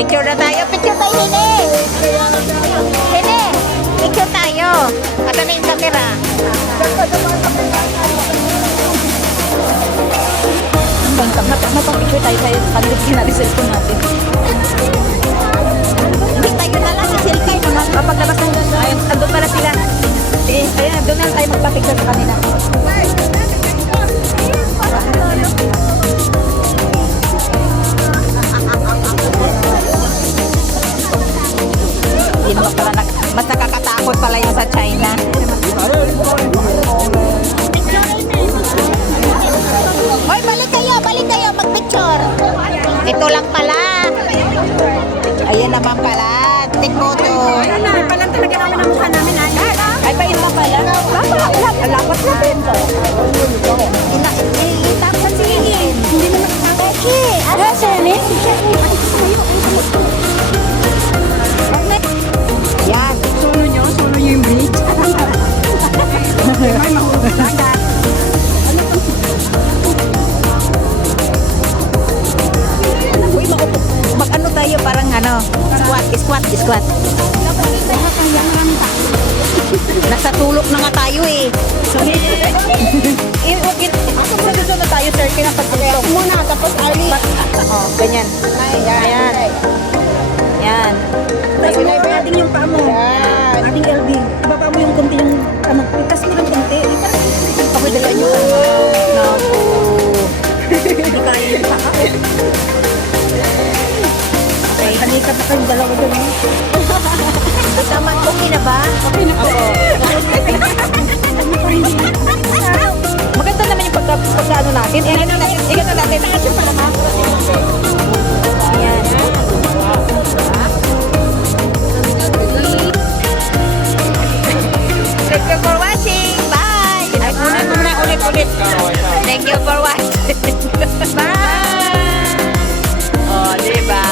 Picture na tayo. Picture tayo, Hine. Hine, picture tayo. Ito na yung camera. Mapapicture tayo tayo. Panalitin natin cellphone natin. Hindi tayo na lang. Isilkay naman. Papaglabas ng ayun, andun pala sila. Eh, ayun, doon na lang tayo magpapicture sa kanila. Yun ba pala, mas nakakatakot pala yung sa China. Hoy, balik kayo, magpicture. Ito lang pala. Ayan naman pala, take photo. Ay, pa lang talaga namin ang mukha namin. Ay, pa yun na pala. Alapat na din. Tapos si Hingin. Hindi na nakakaki. Ano, Sally? Yan. Solo nyo yung bridge. May mahulog agad. Uy, mag-ano tayo, parang ano, squat. Nasa tulok na nga tayo eh. Ako sa gusto na tayo, sir. Kinapagpagpag muna, tapos Ali. Oh, ganyan. Ayan. Yan. Tapos mo natin yung paa mo. Ating LB. Ibaba mo yung konti yung ano. Itas mo lang konti. Ako'y dalaan nyo. Naku. Hindi kaya yung paa. Okay. Balikat na kayong dalawa doon. Tama, okay na ba? Okay na po. Maganda naman yung pagka-ano natin. Igano natin. Ayan. Thank you for watching. Bye. Ay, ulit. Thank you for watching. Bye. Oh, diba?